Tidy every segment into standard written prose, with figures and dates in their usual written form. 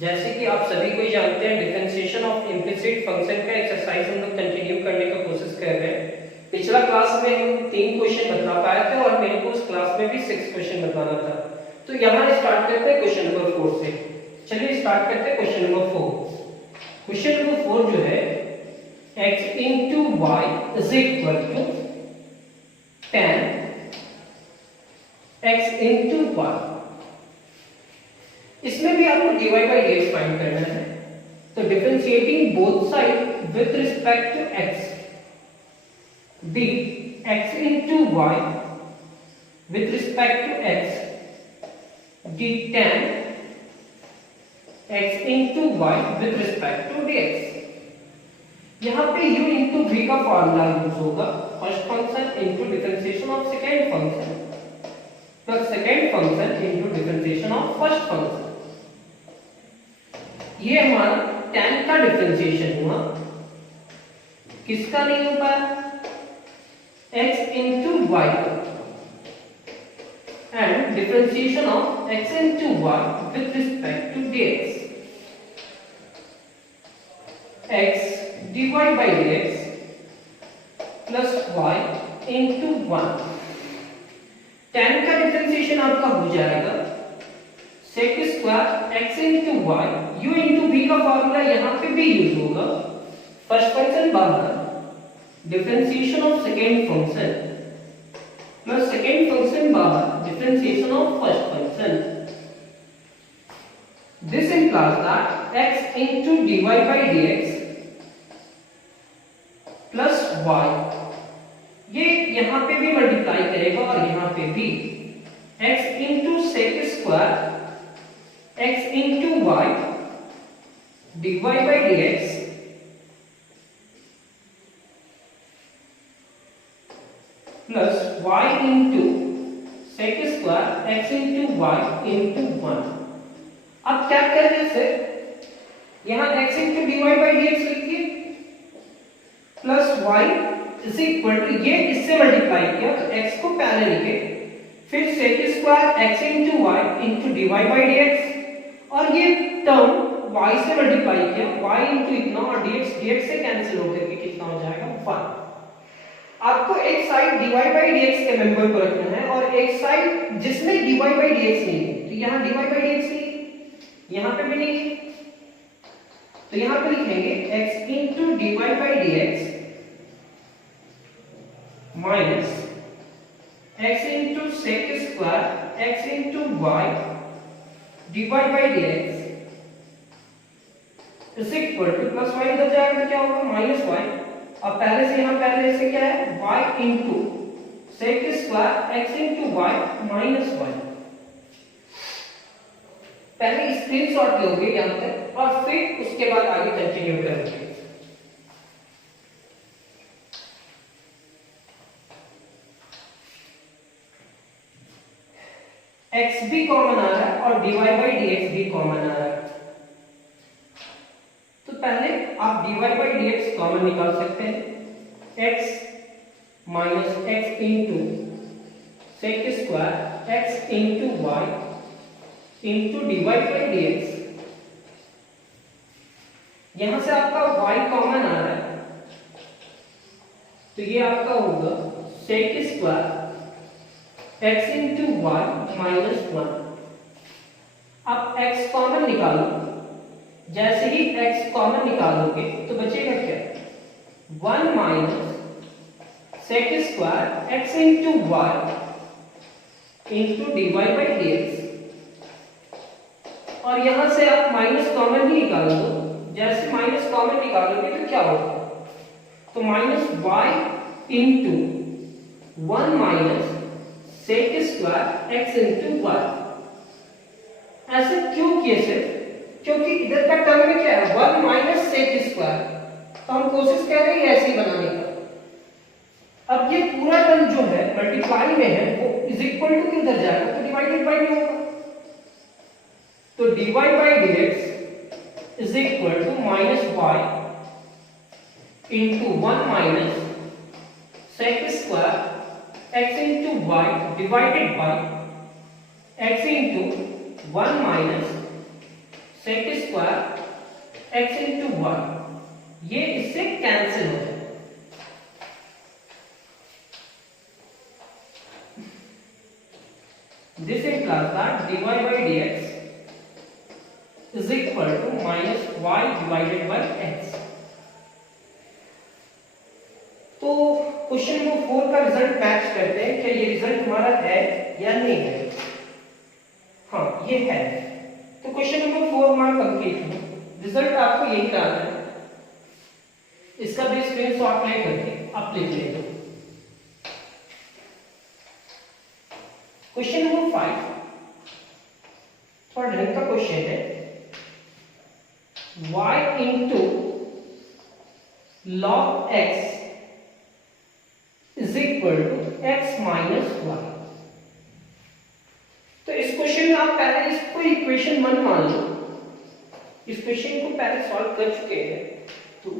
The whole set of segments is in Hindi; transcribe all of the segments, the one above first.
जैसे कि आप सभी को जानते हैं, डिफरेंशिएशन ऑफ इम्प्लिसिट फंक्शन का एक्सरसाइज हम लोग कंटिन्यू करने का कोशिश कर रहे हैं। पिछला क्लास में हम 3 क्वेश्चन बता पाए थे और मेरे को उस क्लास में भी 6 क्वेश्चन बताना था। तो यहाँ स्टार्ट करते हैं क्वेश्चन नंबर 4 से। चलिए स्टार्ट करते हैं क्वेश्चन नंबर 4। क्वेश्चन नंबर 4 जो है x into y is equal to tan x into y। इसमें भी आपको dy by dx फाइंड करना है। तो differentiating both side with respect to x, b x into y with respect to x d tan x into y with respect to dx। यहाँ पे u into v का फॉर्मूला यूज होगा, first function into differentiation of second function plus second function into differentiation of first function. ये हमारा tan का डिफरेंशिएशन हुआ, किसका नहीं हो पाया, x into y and differentiation of x into y with respect to dx। x dy by dx plus y into 1। tan का डिफरेंशिएशन आपका हो जाएगा sec square x into y, u into v का फॉर्मूला यहाँ पे भी यूज होगा, फर्स्ट फंक्शन बाहर, differentiation of second function plus second function बाहर, differentiation of first function. This implies that x into dy by dx plus y, ये यहाँ पे भी मल्टीप्लाई करेगा और यहाँ पे भी, x into sec square x into y dy by dx plus y into sec square x into y into 1। अब क्या कर रहे हैं सर, यहाँ x into dy by dx लिखिए plus y is equal to, ये इससे मल्टीप्लाई किया तो x को पहले लिखे, फिर sec square x into y into dy by dx, और ये टर्म y से मल्टीप्लाई किया, y into इतना और dx से कैंसिल होकर के कितना हो जाएगा 1। आपको एक साइड dy by dx के मेंबर को रखना है और एक साइड जिसमें dy by dx नहीं है, तो यहाँ dy by dx नहीं, यहाँ पे भी नहीं है, तो यहाँ पे लिखेंगे x into dy by dx minus x into sec square x into y dy by dx is equal to, plus y इधर जाएगा तो क्या होगा, माइनस y। अब पहले से यहाँ पहले से क्या है, y into sec square x into y minus y। पहले स्क्रीनशॉट लोगे यहाँ तक और फिर उसके बाद आगे कंटिन्यू करेंगे। x भी कॉमन आ रहा है और dy by dx भी कॉमन आ रहा है, तो पहले आप dy by dx कॉमन निकाल सकते हैं, x minus x into sec square x into y into dy by dx। यहां से आपका y कॉमन आ रहा है, तो ये आपका होगा sec square x into y minus 1। अब x कॉमन निकालो, जैसे ही x कॉमन निकालोगे तो बचेगा क्या, 1 minus sec square x into y into dy by dx, और यहां से आप माइनस कॉमन ही निकाल दो, जैसे माइनस कॉमन निकालोगे तो क्या होगा, तो minus y into 1 minus sec square x into y। ऐसे क्यों किए सर, क्योंकि इधर का टर्म में क्या है, 1 माइनस sec स्क्वायर, तो हम कोशिश कर रहे हैं ऐसे ही बनाने का। अब ये पूरा टर्म जो है मल्टीप्लाई में है वो इज इक्वल टू किधर जाएगा, तो डिवाइडेड बाय में होगा, तो dy by dx is equal to minus y into 1 minus sec square x into y divided by x into 1 minus sec square x into y, ये इससे कैंसिल हो जाए। This implies that dy by dx is equal to minus y divided by x। तो क्वेश्चन नंबर 4 का रिजल्ट मैच करते हैं, क्या ये रिजल्ट हमारा है या नहीं है? हाँ ये है। तो क्वेश्चन नंबर 4 हमारा कंप्लीट है। रिजल्ट आपको यही डालना है, इसका भी स्क्रीनशॉट ले करके आप लिख लेंगे। क्वेश्चन नंबर 5 थोड़ा ढंग का क्वेश्चन है। y into log x is equal to x minus y. तो इस क्वेश्चन में आप पहले इसको इक्वेशन 1 मान लो। इस क्वेश्चन को पहले सॉल्व कर चुके हैं, तो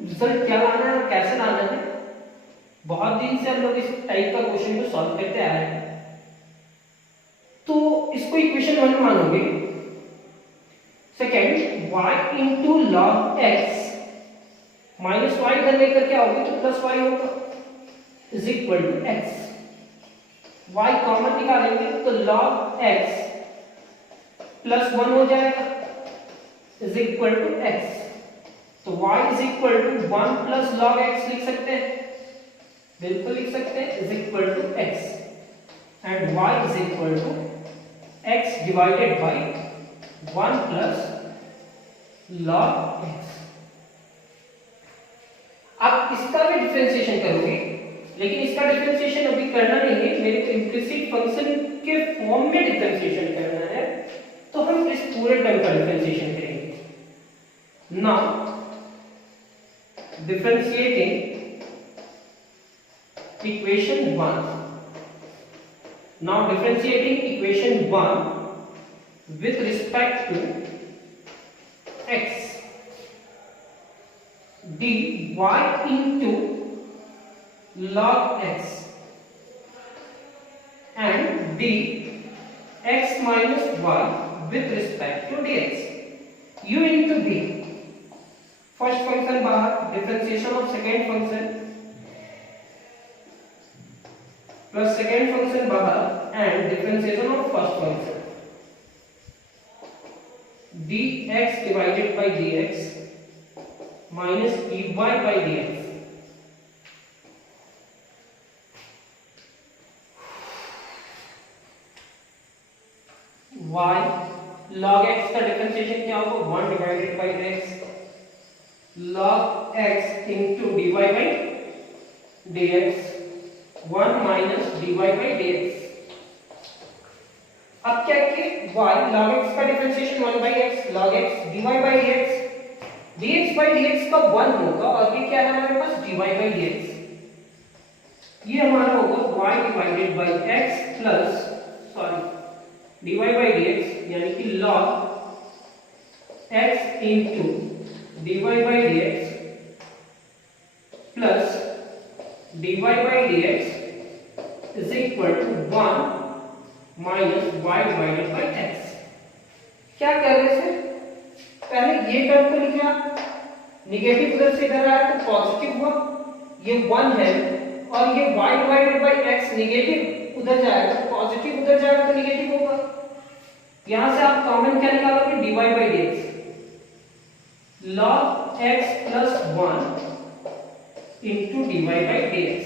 रिजल्ट क्या लाना है और कैसे लाना है, बहुत दिन से हम लोग इस टाइप का क्वेश्चन को सॉल्व करते आ रहे हैं। तो इसको इक्वेशन 1 मानोगे। Second y into log x minus y इधर लेकर के आओगे तो प्लस वाई होगा is equal to x। y common निकालेंगे तो log x प्लस 1 हो जाएगा इज इक्वल टू x। तो y is equal to 1 plus log x लिख सकते हैं, बिल्कुल लिख सकते हैं, is equal to x and y is equal to x divided by 1 plus log x। आप इसका भी डिफरेंशिएशन करोगे, लेकिन इसका डिफरेंशिएशन अभी करना नहीं है, मेरे को इंप्लिसिट फंक्शन के फॉर्म में डिफरेंशिएशन करना है, तो हम इस पूरे टर्म का डिफरेंशिएशन करेंगे। Now differentiating equation 1। Now differentiating equation 1 with respect to x, dy into log x and dx minus y with respect to dx। u into v, first function बाहर, differentiation of second function plus second function बाहर and differentiation of first function, dx divided by dx minus dy by dx। y log x का डिफरेंशिएशन क्या होगा? 1 divided by x log x into dy by dx 1 minus dy by dx। अब क्या कि y log x का differentiation 1 by x log x dy by dx, dx by dx का 1 होगा और ये क्या है हमारे पास dy by dx। ये हमारा होगा y divided by x plus dy by dx यानी कि log x into dy by dx plus dy by dx is equal to 1 minus y divided by x। क्या कर रहे हैं? पहले ये टर्म को लिखा, निगेटिव उधर से इधर आया तो पॉजिटिव हुआ, ये 1 है, और ये y divided by x negative उधर जाएगा तो पॉजिटिव, उधर जाएगा तो निगेटिव होगा। यहां से आप कॉमन क्या निकालोगे? dy by dx log x plus 1 into dy by dx।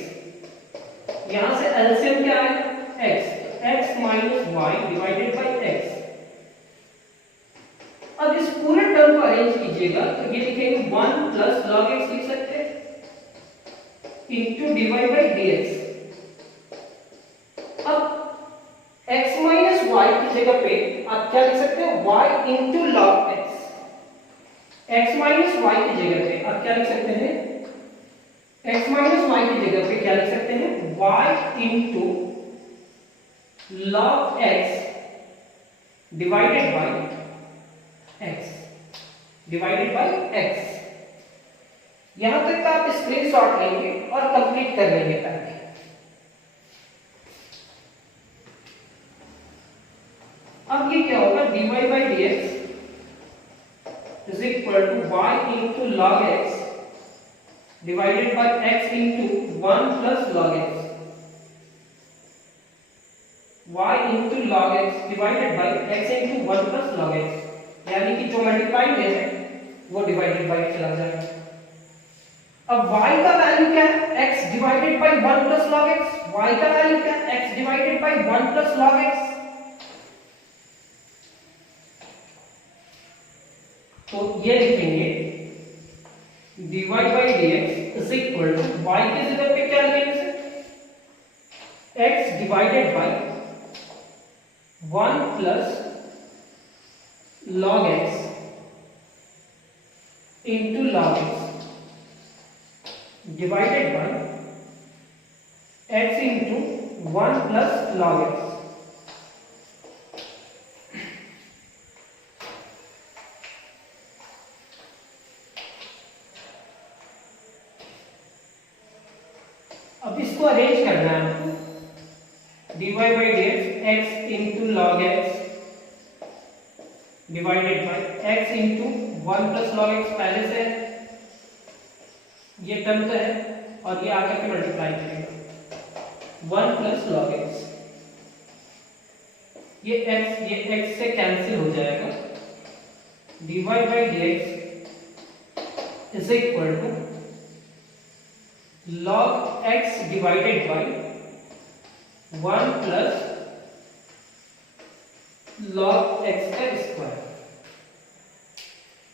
यहां से एलसीएम क्या आएगा? x, x minus y divided by x। अब इस पूरे टर्म को अरेंज कीजिएगा तो ये लिखेंगे 1 plus log x लिख सकते हैं into dy by dx। अब x minus y की जगह पे आप क्या लिख सकते हैं? y into log x। x minus y की जगह पे आप क्या लिख सकते हैं? x minus y की जगह पे क्या लिख सकते हैं? y into log x divided by x, divided by x। यहां तक का आप स्क्रीनशॉट लेंगे और कंप्लीट कर लेंगे पहले। अब ये क्या होगा? dy by dx is equal to y into log x divided by x into 1 plus log x, y into log x divided by x into 1 plus log x, यानी कि जो मल्टीप्लाई में है वो डिवाइडेड बाय चला जाएगा। अब y का वैल्यू क्या है? x divided by 1 plus log x, y का वैल्यू क्या है? x divided by 1 plus log x। तो ये लिखेंगे dy by dx is equal to y के जगह पे क्या लिखेंगे? x divided by 1 plus log x into log x divided by x into 1 plus log x। अब इसको अरेंज करना है आपको, dy by dx x into log x divided by x into 1 plus log x पहले से ये टर्म तो है और ये आकर के मल्टीप्लाई करेगा 1 plus log x, ये x से कैंसिल हो जाएगा। dy by dx is equal to log x divided by 1 plus log x का स्क्वायर।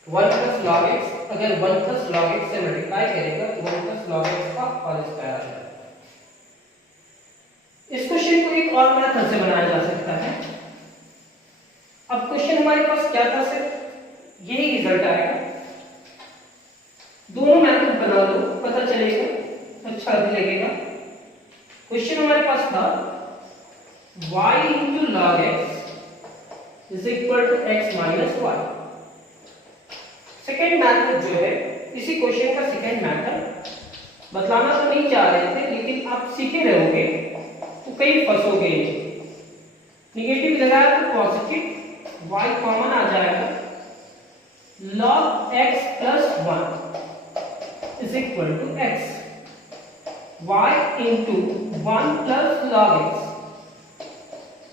1 plus log x, अगर 1 plus log x से मल्टीप्लाई करेगा तो 1 plus log x का होल स्क्वायर आ जाएगा। इस क्वेश्चन को एक और मेथड से बनाया जा सकता है। अब क्वेश्चन हमारे पास क्या था? सिर्फ यही रिजल्ट आएगा। दोनों मेथड बना दो, पता चलेगा, अच्छा भी लगेगा। क्वेश्चन हमारे पास था y into log x is equal to x minus y। Second method जो है, इसी क्वेश्चन का सेकेंड मेथड बतलाना तो नहीं चाह रहे थे, लेकिन आप सीखे रहोगे तो कहीं फंसोगे। निगेटिव लगाया तो पॉजिटिव, y कॉमन आ जाएगा, log x plus 1 is equal to x, y into 1 plus log x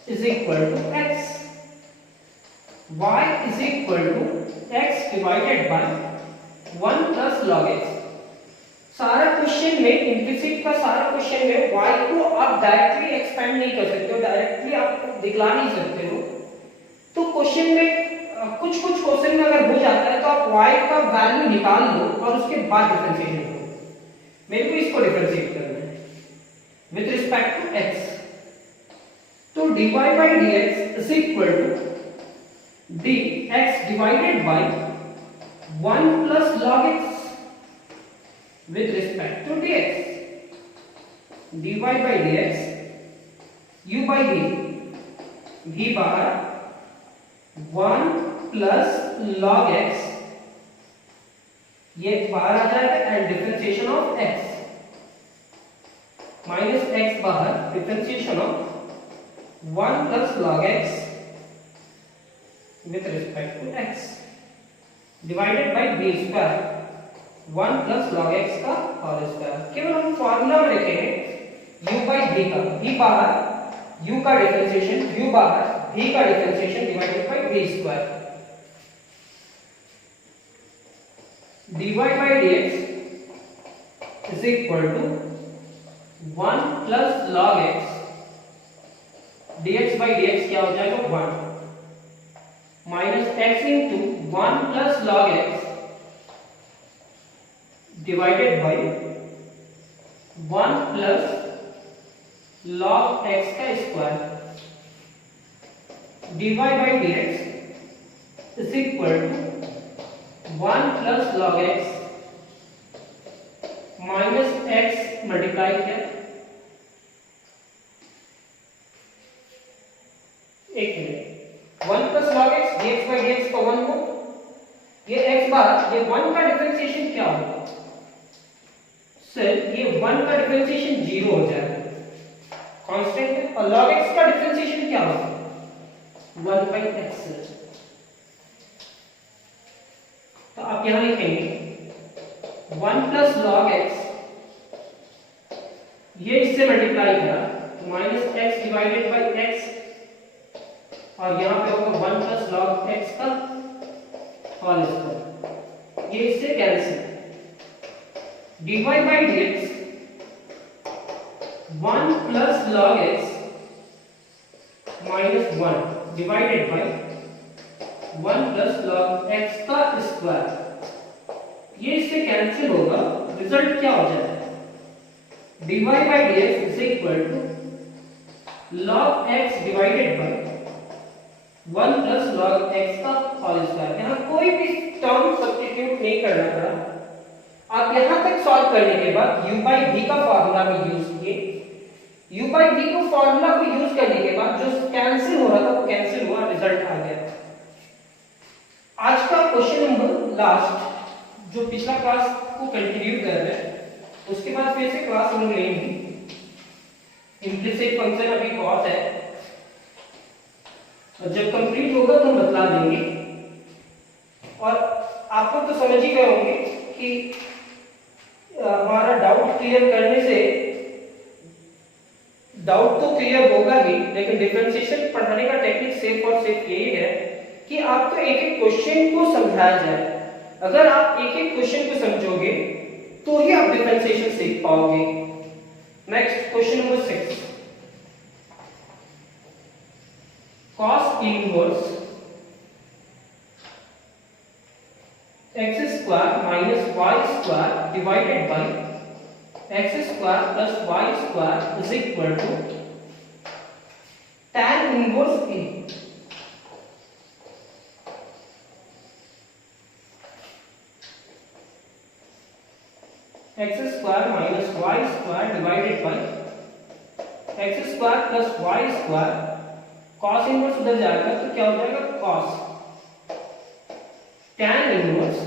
is equal to x, y is equal to x divided by 1 plus log x। सारा क्वेश्चन में, इम्प्लिसिट का सारा क्वेश्चन में y को आप डायरेक्टली एक्सपेंड नहीं कर सकते हो, डायरेक्टली आप दिखला नहीं सकते हो। तो क्वेश्चन में कुछ क्वेश्चन में अगर हो जाता है तो आप y का वैल्यू निकाल लो और उसके बाद डिफरेंशिएट करो। मेरे को इसको डिफरेंशिएट करना है विद रिस्पेक्ट टू x। तो dy by dx is equal to dx divided by 1 plus log x with respect to dx। dy by dx, u by v बाहर 1 plus log x, ये बाहर आ जाएगा, and differentiation of x minus x बाहर, differentiation of 1 plus log x with respect to x divided by b square, 1 plus log x का होल स्क्वायर। केवल हम फार्मूला में लिखेंगे u by v का, v बाहर u का डिफरेंशिएशन, u बाहर v का differentiation divided by b square. dy by dx is equal to 1 plus log x, dx by dx क्या हो जाएगा 1 minus x into 1 plus log x divided by 1 plus log x का square. dy by dx is equal to 1 plus log x minus x multiply किया, एक minute, 1 plus log x dx by dx का 1 हो, ये x बार, ये 1 का डिफरेंशिएशन क्या होगा सर? ये 1 का डिफरेंशिएशन 0 हो जाएगा, कांस्टेंट है, और log x का डिफरेंशिएशन क्या होगा 1 by x। तो आप यहां लिखेंगे 1 प्लस लॉग एक्स, ये इससे मल्टीप्लाई करा minus x divided by x, और यहां पे होगा 1 प्लस लॉग एक्स का होल स्क्वायर, ये इससे cancel. dy by dx 1 plus log x minus 1 divided by 1 plus log x का स्क्वायर, ये इससे कैंसिल होगा, रिजल्ट क्या हो जाएगा? dy by dx is equal to log x divided by 1 plus log x का होल स्क्वायर। यहाँ कोई भी टर्म सब्स्टिट्यूट नहीं करना पड़ा। आप यहाँ तक सॉल्व करने के बाद u by v का फॉर्मूला भी यूज किए। u by v को फॉर्मूला को यूज करने के बाद जो कैंसिल हो रहा था वो कैंसिल हुआ, रिजल्ट आ गया। आज का क्वेश्चन नंबर लास्ट, जो पिछला क्लास को कंटिन्यू कर रहे हैं, उसके बाद फिर से क्लास हम लेंगे। इम्प्लिसिट फंक्शन अभी बहुत है, और जब कंप्लीट होगा तो हम बतला देंगे। और आप लोग तो समझ ही गए होंगे कि हमारा डाउट क्लियर करने से, डाउट तो क्लियर होगा ही, लेकिन डिफरेंशिएशन पढ़ाने का टेक्निक सिर्फ और सिर्फ यही है कि आपको एक एक क्वेश्चन को समझाया जाए। अगर आप एक एक क्वेश्चन को समझोगे तो ही आप डिफरेंशिएशन सीख पाओगे। Next question number 6, cos inverse x square minus y square divided by x square plus y square is equal to tan inverse a। x square minus y square divided by x square plus y square, cos inverse उधर जाएगा तो क्या हो जाएगा? cos tan inverse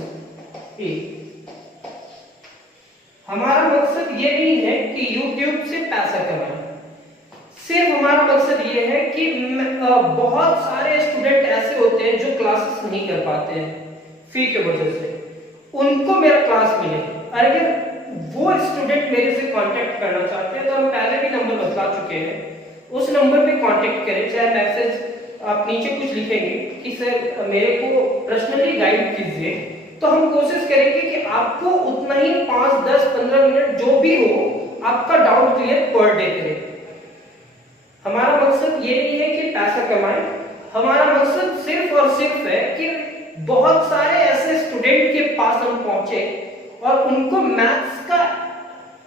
a। हमारा मकसद ये नहीं है कि YouTube से पैसा कमाएं, सिर्फ हमारा मकसद ये है कि बहुत सारे स्टूडेंट ऐसे होते हैं जो क्लासेस नहीं कर पाते हैं फी के वजह से, उनको मेरा क्लास मिले। अगर वो स्टूडेंट मेरे से कांटेक्ट करना चाहते हैं तो हम पहले भी नंबर बता चुके हैं, उस नंबर पे कांटेक्ट करें। चाहे मैसेज आप नीचे कुछ लिखेंगे कि सर मेरे को पर्सनली गाइड कीजिए, तो हम कोशिश करेंगे कि आपको उतना ही 5, 10, 15 मिनट जो भी हो आपका डाउट क्लियर पर डे करें। हमारा मकसद ये नहीं है कि पैसा कमाएं, हमारा मकसद सिर्फ और सिर्फ है कि बहुत सारे ऐसे स्टूडेंट के पास हम पहुंचे और उनको मैथ्स का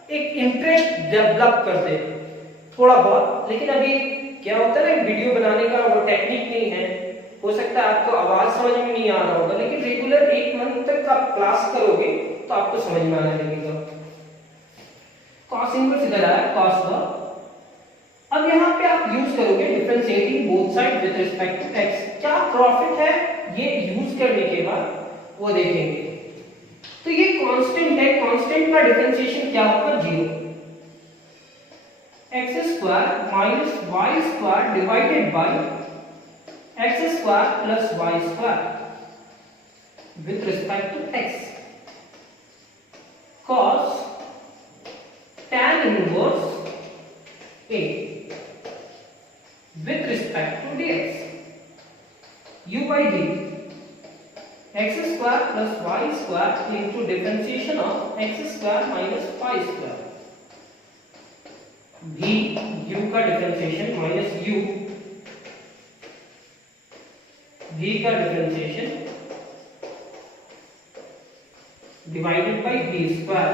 एक इंटरेस्ट डेवलप कर दे थोड़ा बहुत। लेकिन अभी क्या होता है, वीडियो बनाने का वो टेक्निक नहीं है, हो सकता है आपको आवाज समझ में नहीं आ रहा होगा, लेकिन रेगुलर 1 मंथ तक आप क्लास करोगे तो आपको समझ में आने लगेगा। cos इनवर्स इधर आया, cos का। अब यहाँ पे आप यूज करोगे differentiating both side with respect to x। क्या प्रॉफिट है ये यूज करने के बाद वो देखेंगे। तो ये कांस्टेंट है, कांस्टेंट का डिफरेंशिएशन क्या होगा? 0। x square minus y square divided by x square plus y square with respect to x, cos tan inverse a with respect to dx, u by dt x square plus y square into differentiation of x square minus y square, v u का डिफरेंशिएशन माइनस u, v का differentiation divided by v square.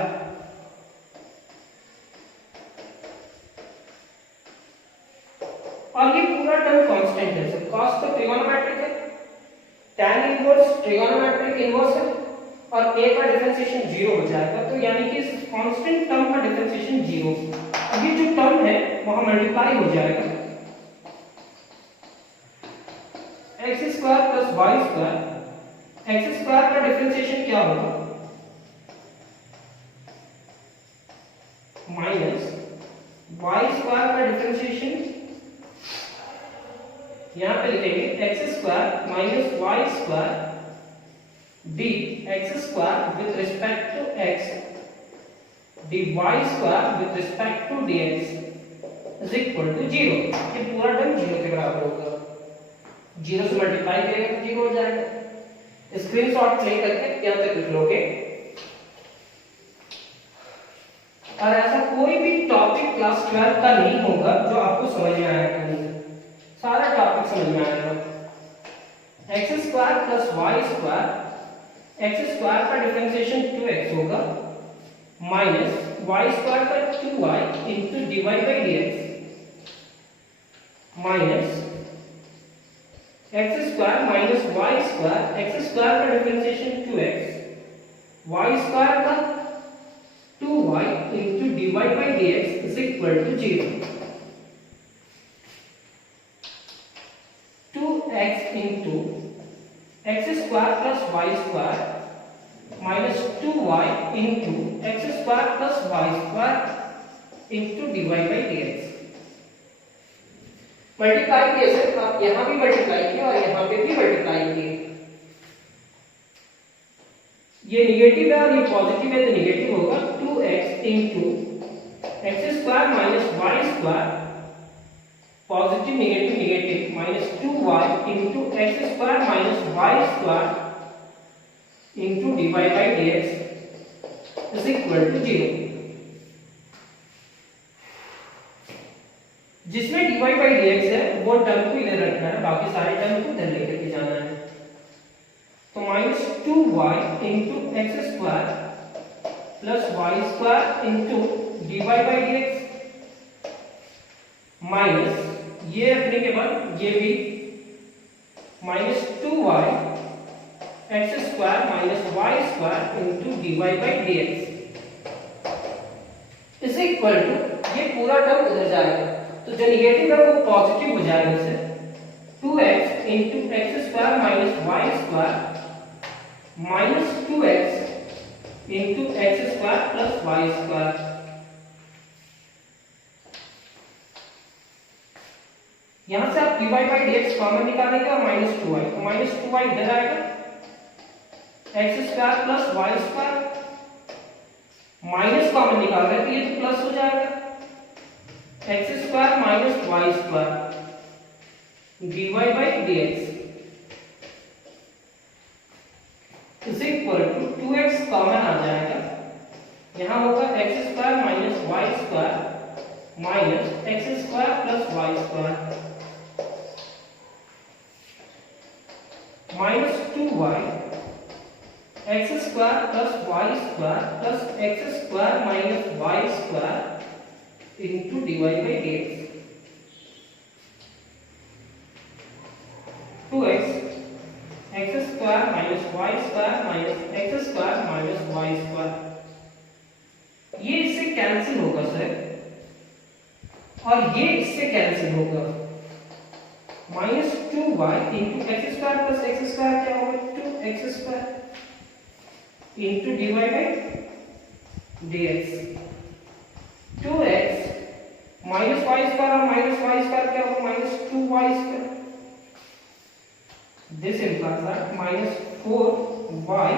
और ये पूरा टर्म कांस्टेंट है सर, cos तो ट्रिगोनोमेट्रिक है, tan इनवर्स ट्रिगोनोमेट्रिक इनवर्स है, और a का डिफरेंशिएशन 0 हो जाएगा। तो यानी कि इस कांस्टेंट टर्म का डिफरेंशिएशन 0, अब ये जो टर्म है वहां मल्टीप्लाई हो जाएगा, x square plus y square. x square का डिफरेंशिएशन क्या होगा? माइनस y स्क्वायर का डिफरेंशिएशन यहां पे लिखेंगे x square minus y square dx square with respect to x dy square with respect to dx is equal to 0। ये पूरा टर्म 0 के बराबर होगा, 0 से मल्टीप्लाई करेंगे तो 0 हो जाएगा। स्क्रीनशॉट ले करके यहाँ तक लिख लोगे। और ऐसा कोई भी टॉपिक क्लास 12 का नहीं होगा जो आपको समझ में आएगा नहीं, सारा टॉपिक समझ में आएगा। x square plus y square, x square का डिफरेंशिएशन 2x होगा माइनस y स्क्वायर का 2y into dy by dx minus x square minus y square, x square का डिफरेंशिएशन 2x, y स्क्वायर का 2y into dy by dx is equal to 0। 2x into x square plus y square minus 2y into x square plus y square into dy by dx। Multiply कैसे? आप यहां भी मल्टीप्लाई किए और यहां पे भी मल्टीप्लाई किए। ये निगेटिव है और ये पॉजिटिव है तो निगेटिव होगा। 2x into x square minus y square, positive negative negative, minus 2y into x square minus y square into dy by dx is equal to 0। जिसमें dy बाय dx है वो टर्म को इधर रखना है, बाकी सारे टर्म को इधर लेकर के जाना है। तो minus 2y into x square plus y square into dy by dx minus ये रखने के बाद ये भी minus 2y x square minus y square into dy by dx is equal to, ये पूरा टर्म उधर जाएगा तो जो निगेटिव है वो पॉजिटिव हो जाएगा इससे। 2x into x square minus y square minus 2x into x square plus y square. यहां से आप dy बाय dx कॉमन निकालेंगे और माइनस 2y, तो माइनस 2y इधर आएगा, x square plus y square, minus common निकाल रहे हैं तो ये तो प्लस हो जाएगा, x square minus y square dy by dx is equal to 2x common आ जाएगा, यहां होगा x square minus y square minus x square plus y square minus 2y x square plus y square plus x square minus y square into dy by dx। 2x x square minus y square minus x square minus y square, ये इससे कैंसिल होगा सर और ये इससे कैंसिल होगा। Minus 2y into x square plus x square क्या होगा? 2x square into dy by dx। 2x minus y square और माइनस y स्क्वायर क्या होगा? Minus 2y square. This implies that minus 4y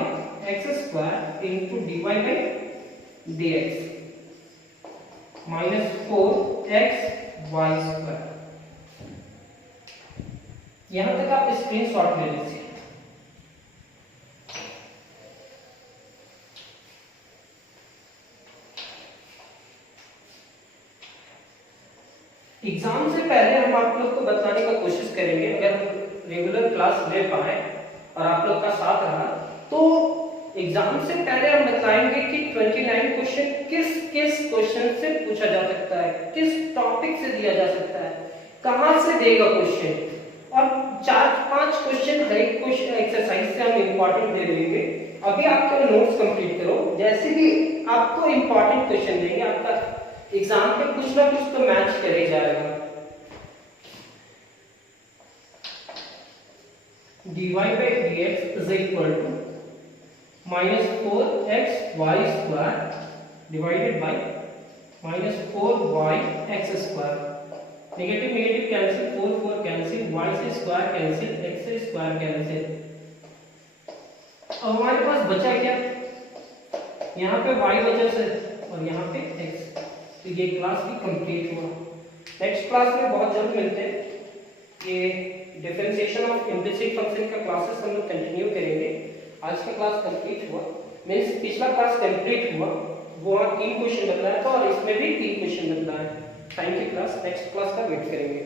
x square into dy by dx minus 4x y square। यहां तक आप स्क्रीनशॉट ले लीजिए। एग्जाम से पहले हम आप लोग को बताने का कोशिश करेंगे, अगर हम रेगुलर क्लास ले पाए और आप लोग का साथ रहा तो एग्जाम से पहले हम बताएंगे कि 29 क्वेश्चन किस किस क्वेश्चन से पूछा जा सकता है, किस टॉपिक से दिया जा सकता है, कहां से देगा क्वेश्चन, और 4-5 क्वेश्चन हर एक क्वेश्चन एक्सरसाइज से हम इंपॉर्टेंट दे देंगे। अभी आपका नोट्स कंप्लीट करो, जैसे भी आपको इंपॉर्टेंट क्वेश्चन देंगे आपका एग्जाम पे कुछ ना कुछ तो मैच कर ही जाएगा। dy by dx is equal to minus 4xy square divided by minus 4y x square। Negative negative cancel, 4 4 cancel, y से स्क्वायर कैंसिल, x से स्क्वायर कैंसिल। अब हमारे पास बचा क्या, यहाँ पे y बचा से और यहाँ पे x, तो ये क्लास भी कंप्लीट हुआ। नेक्स्ट क्लास में बहुत जल्द मिलते हैं, ये डिफरेंशिएशन ऑफ इम्प्लिसिट फंक्शन का क्लासेस हम लोग कंटिन्यू करेंगे। आज का क्लास कंप्लीट हुआ, मींस पिछला क्लास कंप्लीट हुआ, वो वहाँ 3 क्वेश्चन बदला था और इसमें भी 3 क्वेश्चन बदला है। Thank you class, next class का वेट करेंगे।